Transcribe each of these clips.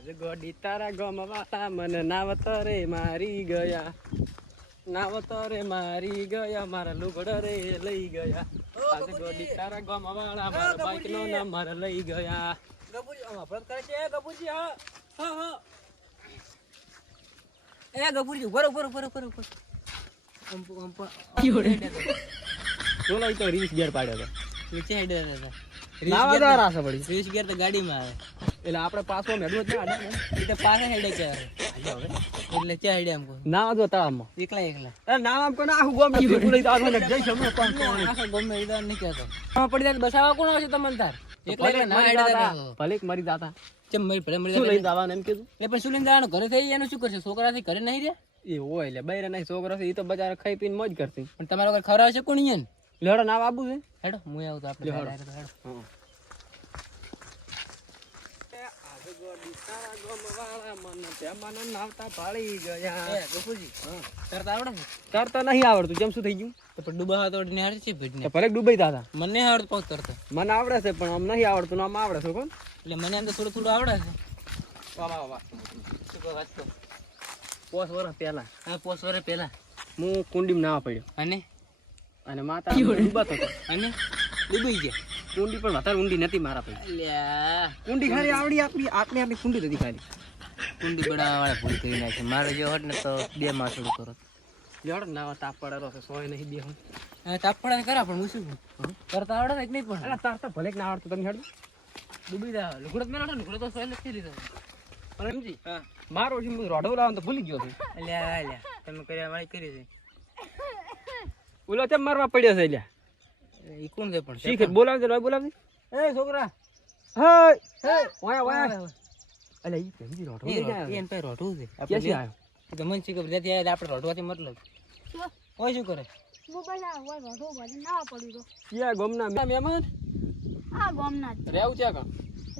આજ ગોડી તારા ગમવાતા મને નાવતો રે મારી ગયા, નાવતો રે મારી ગયા, મારા લુગડો રે લઈ ગયા. આજ ગોડી તારા ગમવાળા મારા બાઈક નો નંબર લઈ ગયા. ગબુજી વાપરત કરે છે ગબુજી. હા હા હા એ ગબુજી ઉપર ઉપર ઉપર ઉપર ઉપર બોલો તો રીસ ગેર પાડ્યો તો નીચે હેડ હતા નાવા રાસે પડી રીસ ગેર તો ગાડીમાં આવે એટલે આપણે પાછો મેડવો જ ના એ તો પાસે હેડે છે એટલે ચા હેડે એમ કોઈ ના જો તળાવમાં એકલા એકલા એ નામ આમ કોને આખું ગોમ ભેગું લઈ આવવાનું ને જઈ સમય પણ આખો ગમે ઈદાન નહીં કહેતો પડી જાય બસાવા કોણ આવશે તમને તાર એકલા એકલા ના હેડે ભલે મરી જાતા ચમ મરી ભલે મરી શું લઈને જાય જવાનું એમ કીધું એ પણ શું લઈને જવાનું ઘરે થઈ એનું શું કરશે છોકરાથી ઘરે નહીં રે એ હોય એટલે બૈરા નહીં છોકરો છે એ તો બજાર ખાઈ પીને મોજ કરતી પણ તમારા ઘર ખવડાવે છે કોણ ઈયન લેડો નાવ આબુ છે હેડો હું આવું તો આપણે હેડો હા તરતા નહીં આવડતું જેમ શું થઈ ગયું તો પણ ડૂબા તો નિહાળ છે ભેટને ભલે ડૂબાઈ દાદા મને આવડતું પાઉં તરતા મને આવડે છે પણ આમ નહીં આવડતું ને આમ આવડે છે કોણ એટલે મને આમ તો થોડું થોડું આવડે છે વાહ વાહ શું કહો વાત તો 5 વર્ષ પહેલા હા 5 વર્ષ પહેલા હું કુંડીમાં નાવા પડ્યો અને માતા ડૂબાતો હતો અને ડૂબી ગયા કુંડી પણ વધારે ઊંડી નથી મારા પછી અલ્યા કુંડી ખાલી આવડી આપણી આટલી કુંડી હતી ખાલી કુંડી બનાવવા વાળા ભૂલ કરી નાખી મારે જો હોત ને તો 2 માસ થોડું કરો લેવડ નાવા તાપ પડેલો છે સોય નહીં બે હું તાપ પડે કરા પણ હું શું કરતા આવડે ને નહીં પણ અરે તાર તો ભલે ના આવડતું તમે હેડો ડૂબી જા લુગડો મેળો લુગડો તો સોય નથી લીધો પણ સમજી મારો હું રોડો લાવવાનું તો ભૂલી ગયો છું અલ્યા અલ્યા તમે કર્યા વાળી કરી છે ઓલો તેમ મારવા પડ્યો છે એટલે ઈ કોણ છે પણ શીખ બોલાવજે ભાઈ બોલાવજે એ છોકરા હે હે ઓયા ઓયા અલે ઈ પેલી રોડો લઈ જાય એન પે રોટું છે ક્યાંથી આવ્યો એ તો મન શીખર જતી આવે આપણે રોટવાથી મતલબ ઓય શું કરે મોબાઈલ હોય રોટો ભજન ના પડ્યું તો ક્યાં ગોમના મહેમાન આ ગામના જ રેવ છે કા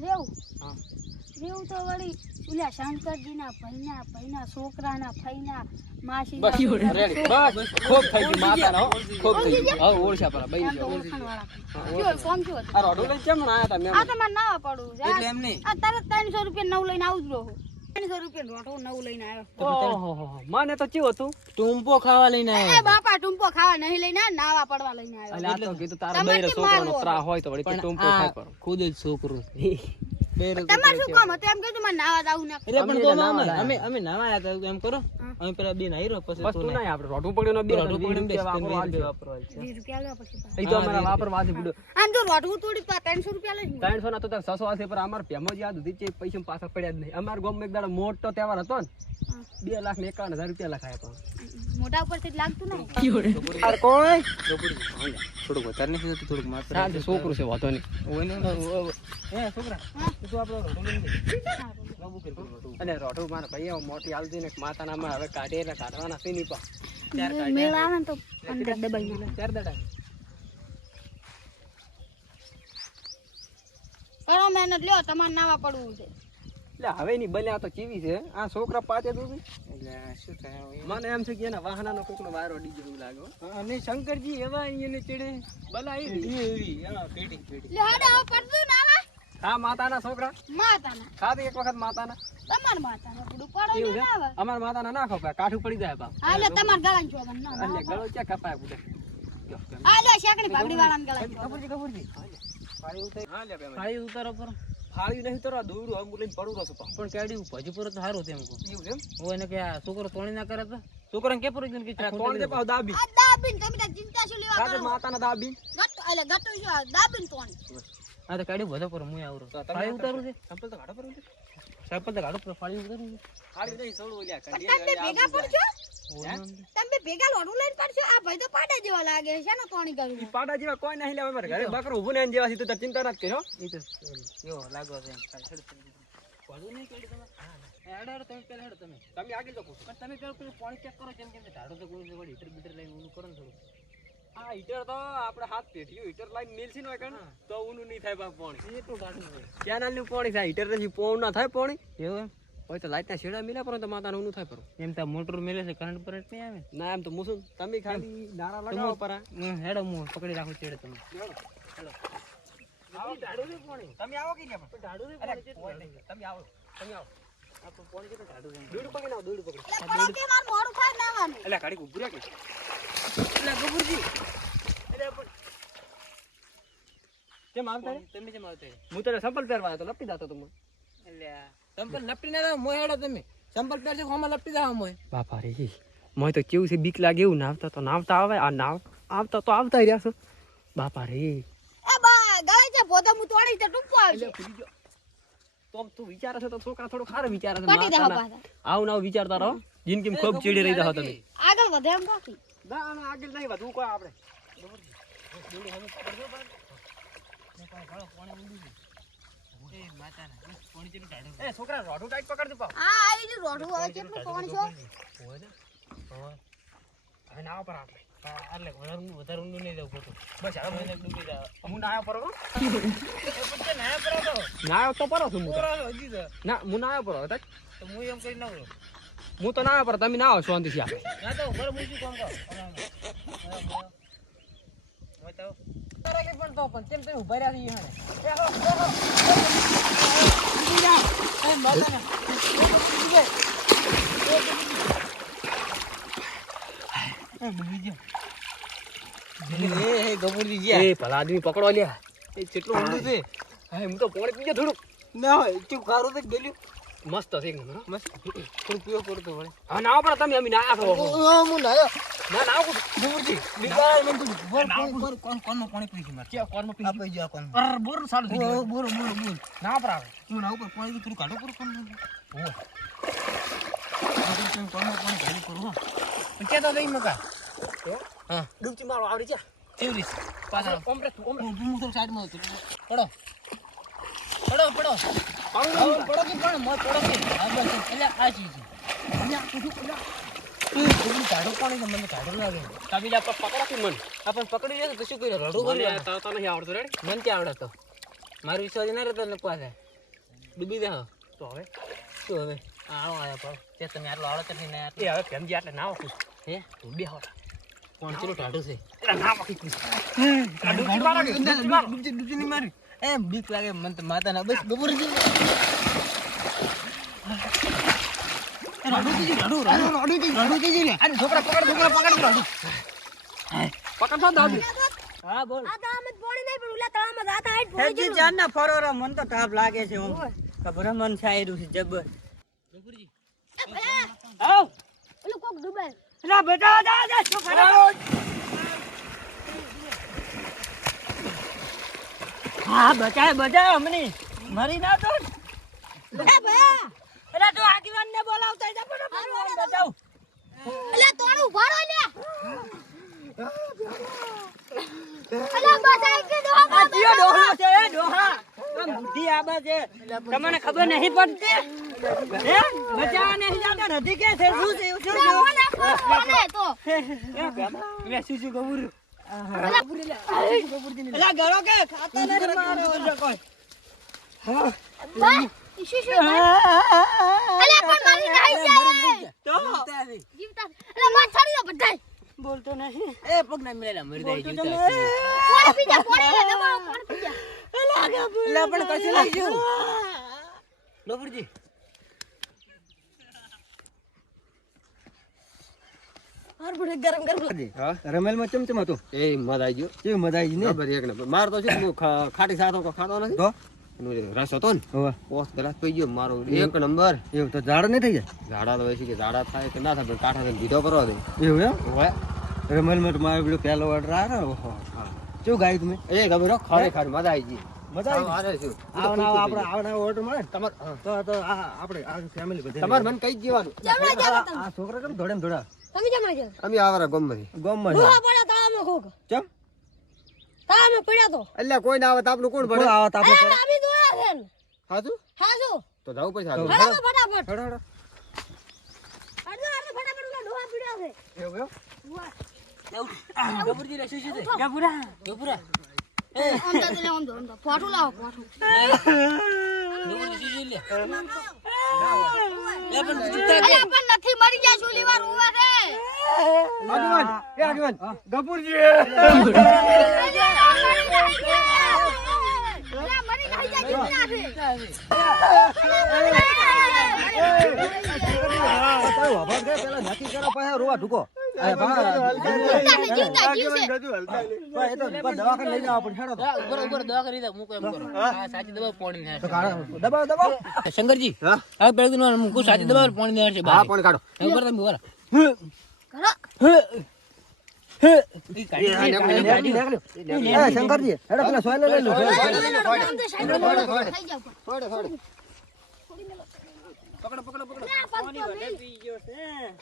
રેવું હા રેવું તો વળી ઓલા શંકરજીના ભાઈના છોકરાના ફઈના માસી બસ રેડી બસ ખૂબ થઈ ગઈ માતાનો ખૂબ થઈ ગઈ હવે ઓળશા પર બઈ ગયો કોમ છું આ રોડો લઈ કેમ ના આયા તમે આ તો મને ના પડું એટલે એમ નહીં આ તરત 300 રૂપિયા નવ લઈને આવું જ રહો 300 રૂપિયા રોટો નવ લઈને આવ્યો ઓહો મને તો કેવું હતું ટૂંપો ખાવા લઈને એ બાપા ટુંપો ખાવા નહીં લઈને આવ્યો, નાવા પડવા લઈને આવ્યો અલે આ તો કીધું તારા બૈરે છોકરાનો ત્રા હોય તો વળી તો ટૂંપો ખાય પર ખુદ જ છોકરો તમારે શું કામ હતું એમ કીધું મને નાવા જાવું ના અરે પણ તો અમે નાવા આયા હતા એમ કરો અમે પેલા બે નાઈ રહ્યો પછી બસ તું ના આપણે રોટું પડ્યો ને બે રોટું પડ્યું ને વાપરવા 20 રૂપિયા લો પછી એ તો અમારા વાપરવા છે બુડો આમ તો રોટવું તોડી તો 300 રૂપિયા લઈ 300 ના તો 600 હશે પર અમાર પેમો યાદ હતી કે પૈસા પાછા પડ્યા જ નહીં અમાર ગામમાં એક દાડો મોટો તહેવાર હતો ને 2,51,000 રૂપિયા લખાયા પણ મોટા ઉપરથી લાગતું ના અરે કોઈ થોડુંક વધારે નહીં થતું થોડુંક માત્ર સાંજે છોકરું છે વાતો નહીં ઓય ને એ છોકરા તું આપણો રોટો લઈને બાબુ કે રોટો અને રોટો મારા ભાઈ મોટી આલતી ને માતાના માં હવે કાઢે એટલે કાઢવાના છે નહીં પા મેળ આવે ને તો અંદર દબાઈ નાખે 4 દાડા કરો મહેનત લ્યો તમારે નાવા પડવું છે એટલે હવે ની બલ્યા તો ચીવી છે આ છોકરા પાતે તું એટલે શું થાય મને એમ છે કે એના વાહનાનો કોકનો વાયરો ડીજે એવું લાગે અને શંકરજી એવા અહીંયા ચડે બલા એવી હા પેટી લે હાડે આવ પડતું નાવા હા માતાના છોકરા માતાના ખાધી એક વખત માતાના તમાર માતાના પડું પડો એવું ને છે નાવા અમાર માતાના ના ખપાય કાઠું પડી જાય બા હા લે તમાર ગળાન છોકન ના એટલે ગળો ક્યાં કપાય બુડે આ લે શેકડી પાગડી વાળાન ગળાન કપૂરજી હા લે બે ફાળી ઉતારો પર ફાળી નહીં તરા દોડું હમ લઈને પડું રહું છું પણ કેડી ભાજી પર તો સારું તેમ કો એવું છે હોય ને કે આ છોકરો તોણી ના કરે તો છોકરાને કે પર કે કોણ દે પાવ દાબી આ દાબીન તમે તો ચિંતા શું લેવા કાજે કરો માતાના દાબી ગટ એટલે ગટુ શું દાબીન તોણી આ તો કાઢી બધો પર હું આવરો ફાળી ઉતારું છે સંપલ તો ઘાડો પર સાયપલ તો કાઢો પર ફાળી ઉતારું છે ફાળી નહીં સોળું ઓલ્યા તમે ભેગા પડશો તમે ભેગા લોડું લઈને પડશો આ ભાઈ તો પાડા જેવા લાગે છે ને તોણી કરવું પાડા જેવા કોઈ નહીં લેવા મારે ઘરે બકરો ઊભું ને જેવા તો ચિંતા ના કર્યો એ તો એવો લાગો છે એમ વધુ નહીં કેડી તમે હેડો તમે પેલા હેડો તમે તમે આગળ જો પણ તમે પેલું પેલું પાણી ચેક કરો કેમ કેમ ઢાળો તો કોઈ વળી હીટર બીટર લઈને ઊનું કરો ને થોડું આ હીટર તો આપણે હાથ પેઠ્યું હીટર લાઈન મિલસી નો કણ તો ઊનું નહીં થાય બાપ પાણી એટલું ઢાળું છે કેનાલ નું પાણી થાય હીટર થી પોણ ના થાય પાણી એવું એમ હોય તો લાઈટ ના છેડા મિલા પર તો માતાનું ઊનું થાય પર એમ તો મોટર મેલે છે કરંટ પર નહીં આવે ના એમ તો મુસું તમે ખાલી નારા લગાવો પર હેડો હું પકડી રાખું છેડે તમે આવો ઢાળું ને પાણી તમે આવો કે ઢાળું ઢાળું તમે આવો દોડું પકડી નાવ, દોડું પકડી. એટલે પડો કે માર મોડું થાય નાવાનું. એટલે ગાડી ઉભી રાખી. એટલે ગબુરજી કેમ આવતા રે? તમે કેમ આવતા હું તને સંપલ પહેરવા આવ્યો તો લપટી દાતો તું મને. એટલે સંપલ લપટી ના મોય હેડો તમે સંપલ પહેરશે હોમાં લપટી જાવ મોય બાપા રે મોય તો કેવું છે, બીક લાગે એવું. નાવતા તો નાવતા આવે, આ નાવ આવતા તો આવતા રહ્યા છો. બાપા રે એ બા ગળે છે પોતા હું તોડી તે ટૂંકો આવશે. તો તું વિચારે છે તો છોકરા થોડો ખારો વિચારે છે. કાઢી દેવા પાછા. આવું નાવ વિચારતા રહો, જિંદગી ખૂબ ચીડી રહી જાવ તમે. આગળ વધે એમ કાકી. ના ના આગળ નહીં વધવું કોઈ આપણે. એ માતાના કોણી ચેલું ઢાડો એ છોકરા રોડું ટાઈટ પકડ દે પાવ. આ આવી જ રોડું હવે કેટલું કોણ છો? હોય ને હવે નાવ પર આપણે. એટલે વધારે ઊંડું નહીં જવું ખોટું બસ હવે મને ડૂબી જાવ હું નાયો પર હો. એ પછી ના પરો તો નાયો તો પર છું હું તો. પૂરો હજી તો ના હું નાયો પર હતો. તો હું એમ કરી નાખું હું તો નાયો પર, તમે નાઓ શાંતિથી આપણે. ના તો ઘર મૂકી કામ કર હવે તો તારા કે પણ તો પણ કેમ તમે ઉભા રહ્યા છીએ હાને એ માતાના એ ગબુરજી ગયા એ ભલા આદમી પકડો લ્યા. એ કેટલું ઊંડું છે. હા હું તો પોણે પીજો થોડુંક. ના હોય ચૂપ ખારું તો ગેલ્યું મસ્ત છે એકદમ હો. મસ્ત થોડું પીવો પડતો વળે હા નાવ પર તમે અમે ના આવો. હું નાયો ના નાવ કો ગબુરજી બીજા મને તું બોલ કોણ પાણી પી છે માર કે કોર્મ પી. આપઈ જા કોણ પર બોર સાલું થઈ ગયું. બોલ ના પર આવે. હું ના ઉપર પાણી થોડું કાઢો પર કોણ હો પાણી કાઢી કરું હો કે તો દઈ મકા હા ડૂબતી મારો આવડી જા. કેવરી પાછળ ઓમરે હું તો સાઈડ માં પડો પડો પડો પડો કે પણ મોય પડો કે આ બસ એટલે આ ચીજ તું કાઢો પાણી મને કાઢો લાગે તમે જા પકડા તું મન. આપણ પકડી જાય તો શું કર્યું રડું કરી તો નહીં આવડતું રેડી. મન ક્યાં આવડે તો મારો વિશ્વાસ ના રહેતો ને પાસે ડૂબી જાઓ તો હવે શું હવે આવો આયા પર તે તમે આટલો આવડત નહીં ને એ હવે ફેમજી આટલે નાવ છું. હે બે હોત. કોણ ચેલું ટાઢું છે એટલે ના પકી તું. ડૂબી નહીં મારી એમ બીક લાગે મને તો માતા ના બસ ગબુરજી છોકરા પકડ પકડતો દાદુ. હા બોલ આ તો અમે પોણી નહીં પણ ઉલા તળામાં જાતા હાઈટ પોણી હેજી જાન ના ફરોરા મન તો તાપ લાગે છે હું ભ્રમણ છાયરું છે જબર ગબુરજી એ ભયા આવ ઓલું કોક ડૂબે. એલા બેટા જા શું કરે? હા બચાય અમને મરી ના તો એ ભયા એલા તો આગેવાન ને બોલાવતા જા પણ બચાવ અલ્યા તોડું ઉભારો લે. અલ્યા બચાઈ કે દો આ દિયો ડોહા છે એ ડોહા આમ બુદ્ધિ આબા છે તમને ખબર નહીં પડતી હે બચાવ નહીં જાતા નથી કે છે શું છે શું ઓલે તો મે શું ગબુર એલા ગળો કે ખાતા નથી મારો કોઈ ભાઈ ઈશુ શું અલ્યા પણ મારી નહીં જાય તો જીવતા અલ્યા માં છડી દો બધાય બોલતો નહીં એ પગ ના મિલેલા મરી જાય જીવતા પોણી પીજા પોણી લે દબાવો પોણી પીજા એલા પણ કશું લઈ જો ગબુરજી હાર બડે ગરમ ગરમ હા રમેલ માં ચમચમ હતું એ મજા આવી ગયો. કેવી મજા આવી ને બરાબર એક નંબર. માર તો છે હું ખાટી સાતો ખાતો નથી. તો એનો જે રસ હતો ને હવે પોસ ગ્લાસ પી ગયો મારો એક નંબર. એવું તો ઝાડ નહીં થઈ જાય ઝાડા તો વેસી કે ઝાડા થાય કે ના થાય પણ કાંઠા થઈને દીધો કરવા દે. એવું એમ હોય રમેલ માં તો મારો પેલો પહેલો ઓર્ડર આવ્યો ને ઓહો શું ગાયું તમે એ ખબર ખરેખર મજા આવી ગઈ. મજા આવી હારે છું. આવના ઓર્ડર મળે ને તમાર તો આપણે આ ફેમિલી બધી તમાર મન કઈ જ જીવાનું. જમણા જાવ તમે આ છોકરા કેમ ધોડે ધોડા તમે જમણા જાવ અમે આવરા ગમમાંથી. ગામમાં ડોહા પડ્યા તળાવમાં કોક ચમ તળાવમાં પડ્યા તો એટલે કોઈ ના આવે તો આપણું કોણ કોણ ભરે? આવત આપણે અરે નામી દોયા છે ને. હાચું? હાજો તો જવું પડશે હાચું. હળો ફટાફટ હડો હડો હળો ફટાફટ ઓલા ડોહા પડ્યા છે એવું એમ ગબુરજી રે શું છે ગબુરા ઓમતા દે ઓમતો ફોટો લાવો ફોટો ગબુરજી શું લે અલ્યા પણ નથી મરી ગયા સુલી વાર ઉવા છે આગેવાન એ આગેવાન ગપુરજી અલ્યા મરી જાય જીવતા છે પેલા નક્કી કરો પછી રોવા ઢૂકો એ તો દવાખાને લઈ જવા પડશે હેડો તો. બરોબર દવા કરી દે હું એમ કરું આ સાચી દવા પાણી ને તો કાઢો. દબાવ શંકરજી હવે પેલું દિન હું સાચી દવા પાણી ને છે હા પાણી કાઢો ઉપર તમે ઉભા રહો. એ શંકરજી હેડો પેલા સોયલે લઈ લો થઈ જાવ પી ગયો છે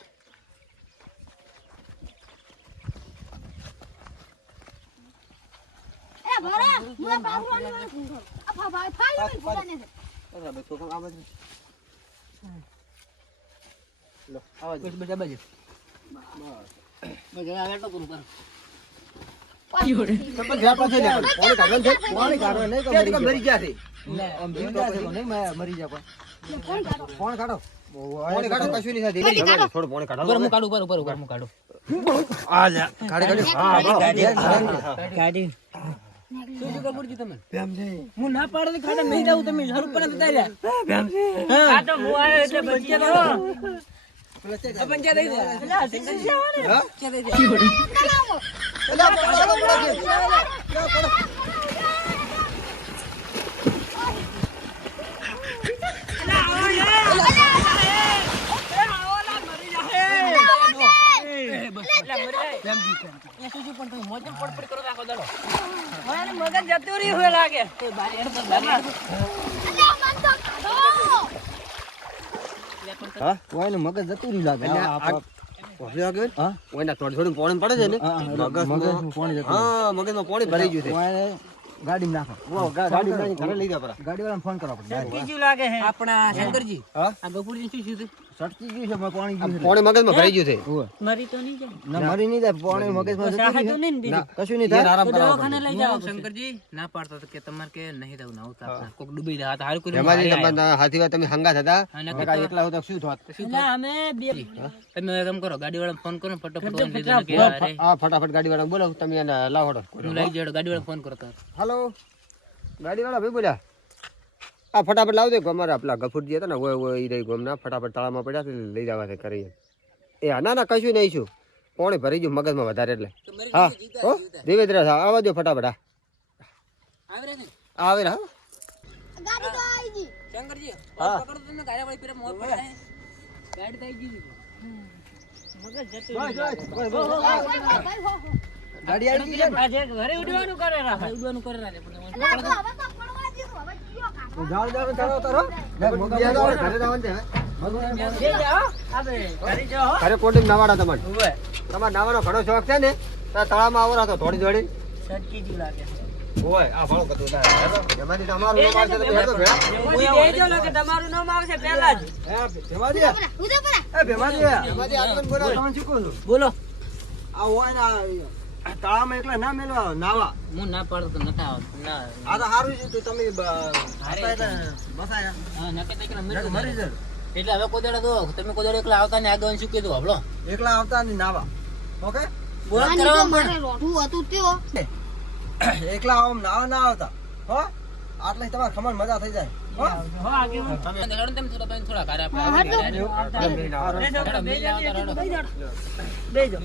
એ ભરા મુએ બાબુને અફા ભાઈ ફાઈ ફોને બસ બસ બાજુ બસ આ વેટો કરું કર પાણી કાઢો નહીં તો મરી ગયા છે આમ જીવતા છે તો નહીં મરી જાય પણ ફોન કાઢો પાણી કાઢો પાણી કાઢો કશું નહીં થાય થોડું પાણી કાઢો ઉપર હું કાઢું ઉપર હું કાઢું આ લે કાઢી ગાડી શું શું કબૂરજી તમે હું ના પાડે તો ખાડા નહીં જાઉં તમે હર ઉપર નતા રહ્યા આ તો હું આવ્યો એટલે બચે તો પંચાયત દઈ દે એટલે શંકરજી આવવાને દઈ દે મગજ જતું રહ્યું હોય લાગે હા ઓયને મગજ જતું રહી લાગે હા ઓયના થોડું પાણી પડે છે ને મગજમાં પાણી જતું હા મગજમાં પાણી ભરાઈ ગયું છે ઓયને ગાડી નાખો ગાડી નાખી ઘરે લઈ ગયા પરા ગાડી વાળાને ફોન કરો આપણે બીજું લાગે હે આપણા શંકરજી હા આ ગફુરજી શું થયું સટકી ગયું છે પાણી ગયું છે પાણી મગજમાં ભરાઈ ગયું છે મરી તો નહીં જાય ના મરી નહીં જાય પાણી મગજમાં જતું સાહે તો રહ્યું. નહીં ને ના કશું નહીં થાય આરામ કરાવો દવાખાને લઈ જાવ શંકરજી ના પાડતો હતો કે તમારે કે નહીં દઉં ના ઉતાર કોક ડૂબી જાય હારું કર્યું એમાંથી તમારા હાથી વાત તમે હંગાત હતા અને નકા એકલા હોતા શું થાત એટલે અમે બે તમે એમ કરો ગાડી વાળાને ફોન કરો ફટાફટ ફોન દઈ દો કે અરે હા ફટાફટ ગાડી વાળા બોલો તમે એને લાવો હું લઈ જડો ગાડી વાળાને ફોન કરો તો હાલો ગાડી વાળા ભાઈ બોલ્યા આ ફટાફટ લાવ દે અમારા પેલા ગફુરજી હતા ને હોય હોય ઈ રહી ગોમના ફટાફટ તળાવમાં પડ્યા છે લઈ જવા છે કરીએ એ ના ના કશું નહીં છું પાણી ભરી ગયું મગજમાં વધારે એટલે હા હો ધીરે ધીરે આવવા દો ફટાફટ હા આવે રે ને આવે ને હા ગાડી તો આવી ગઈ શંકરજી હા. પકડો તમે ગાડી વાળી પેલા મોર પડે ગાડી તો આવી ગઈ મગજ જતું બસ, બસ, બસ, બસ. ભાઈ હો ગાડી આવી ગઈ છે ને? આજે ઘરે ઉડવાનું કરે રાખે ઉડવાનું કરે રાખે પણ હવે તો પડવા દીધું હવે કયો કાઢો જાઓ જાઓ ચાલો તારો ઘરે જવાનું છે જઈ જાઓ આપણે ઘરે જાઓ ઘરે કોટિંગ નાવાડા તમારે ઉભે તમારે નાવાનો ઘણો શોખ છે ને તો તળાવમાં આવો રાતો થોડી જોડી સટકી જેવું લાગે હોય આ ભાડો કતું એમાંથી તમારું નામ આવશે તમે હેડો ભેળા એમાંથી દેજો ને કે તમારું નામ આવશે પહેલા જ હે ભેમાજી ઉધે પરા એ ભેમાજી આગળ બોલા તમને શું કહું છું બોલો આ હોય ને આ તળાવમાં એકલા ના મેલવા નાવા હું ના પાડતો તો નતા આવતો ના આ તો સારું છે તો તમે બસાયા હા નકે તો એકલા મરી મરી જાય એટલે હવે કોદાડે દો તમે કોદાડે એકલા આવતા ને આગળ શું કીધું હબળો એકલા આવતા નહીં નાવા ઓકે બોલ આની કરવા તો પણ મારે રોઠું હતું તેઓ એકલા આમ નાવા ના આવતા હો આટલે તમારે ખમણ મજા થઈ જાય હો હો આગે તમે લડો તેમ થોડા કારે હા, આપણે બેજો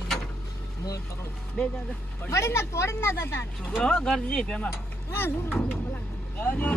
બેજો પડી ના તોડી ના જતા હો ગરજી પેમાં હા શું ભલા જાઓ